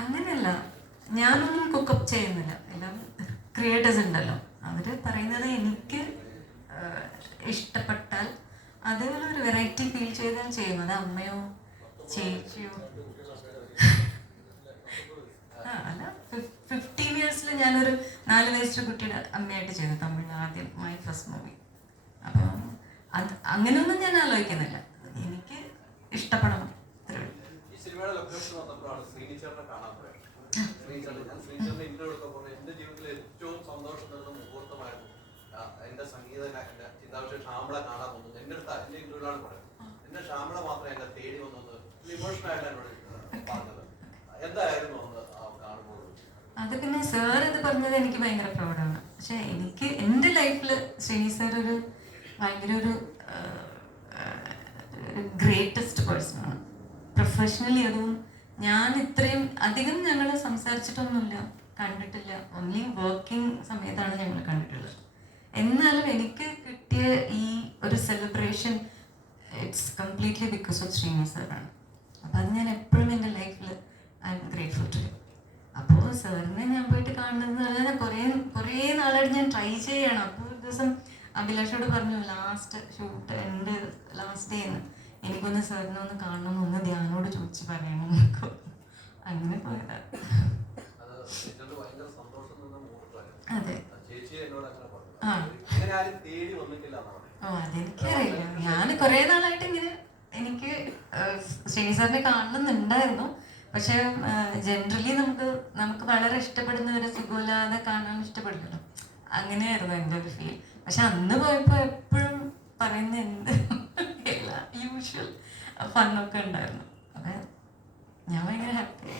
അങ്ങനെയല്ല, ഞാനൊന്നും കുക്കപ്പ് ചെയ്യുന്നില്ല. എല്ലാം ക്രിയേറ്റേഴ്സ് ഉണ്ടല്ലോ, അവർ പറയുന്നത് എനിക്ക് ഇഷ്ടപ്പെട്ടാൽ അതേപോലെ ഒരു വെറൈറ്റി ഫീൽ ചെയ്താൽ ചെയ്യും. അത് അമ്മയോ ചേച്ചിയോ അല്ല. 15 ഇയേഴ്സിൽ ഞാനൊരു 4 വയസ്സുള്ള കുട്ടിയുടെ അമ്മയായിട്ട് ചെയ്തു തമിഴ്, ആദ്യം മൈ ഫസ്റ്റ് മൂവി. അപ്പം അത് അങ്ങനെയൊന്നും ഞാൻ ആലോചിക്കുന്നില്ല, എനിക്ക് ഇഷ്ടപ്പെടണം. എന്റെ സംഗീത ചിന്താവിഷയം ഷാമള കാണാൻ പോകുന്നത് എന്റെ അടുത്ത് എന്റെ ഇന്റർവ്യൂലാണ് പറയുന്നത്. എന്റെ ഷാമള മാത്രം എന്നെ തേടി വന്നത് ഇമോഷണൽ എന്നോട് പറഞ്ഞത് എന്തായിരുന്നു കാണുമ്പോൾ? അത് പിന്നെ സാർ ഇത് പറഞ്ഞത് എനിക്ക് ഭയങ്കര പ്രൗഡാണ്. പക്ഷെ എനിക്ക് എൻ്റെ ലൈഫിൽ ശ്രീനി സാർ ഒരു ഭയങ്കര ഒരു ഗ്രേറ്റസ്റ്റ് പേഴ്സണാണ്. പ്രൊഫഷണലി അതും ഞാൻ ഇത്രയും അധികം ഞങ്ങൾ സംസാരിച്ചിട്ടൊന്നുമില്ല, കണ്ടിട്ടില്ല. ഓൺലി വർക്കിംഗ് സമയത്താണ് ഞങ്ങൾ കണ്ടിട്ടുള്ളത്. എന്നാലും എനിക്ക് കിട്ടിയ ഈ ഒരു celebration it's completely because of Sreeni സാറാണ്. അപ്പം അത് ഞാൻ എപ്പോഴും എൻ്റെ ലൈഫിൽ I'm grateful to him. അപ്പോൾ സാറിനെ ഞാൻ പോയിട്ട് കാണുന്നത് പറഞ്ഞാൽ കുറേ നാളായിട്ട് ഞാൻ ട്രൈ ചെയ്യണം. അപ്പോൾ ഒരു ദിവസം അഭിലാഷോട് പറഞ്ഞു, ലാസ്റ്റ് ഷൂട്ട് എൻ്റെ ലാസ്റ്റ് ഡേ എന്ന്, എനിക്കൊന്ന് സാറിനെ ഒന്ന് കാണണം എന്ന് ധ്യാനോട് ചോദിച്ച് പറയണം എന്നൊക്കെ. അങ്ങനെ പോയതാണ്. അതെ. ആ ഓ അതെനിക്കറിയില്ല. ഞാൻ കുറേ നാളായിട്ട് ഇങ്ങനെ എനിക്ക് ശ്രീനി സാറിനെ കാണണമെന്നുണ്ടായിരുന്നു. പക്ഷെ ജനറലി നമുക്ക് വളരെ ഇഷ്ടപ്പെടുന്നവരെ സുഖമില്ലാതെ കാണാൻ ഇഷ്ടപ്പെടില്ലല്ലോ. അങ്ങനെയായിരുന്നു എൻ്റെ ഒരു ഫീൽ. പക്ഷെ അന്ന് പോയപ്പോൾ എപ്പോഴും പറയുന്ന എന്ത് എല്ലാ യൂഷ്വൽ ഫണ്ണൊക്കെ ഉണ്ടായിരുന്നു. അപ്പം ഞാൻ ഭയങ്കര ഹാപ്പി.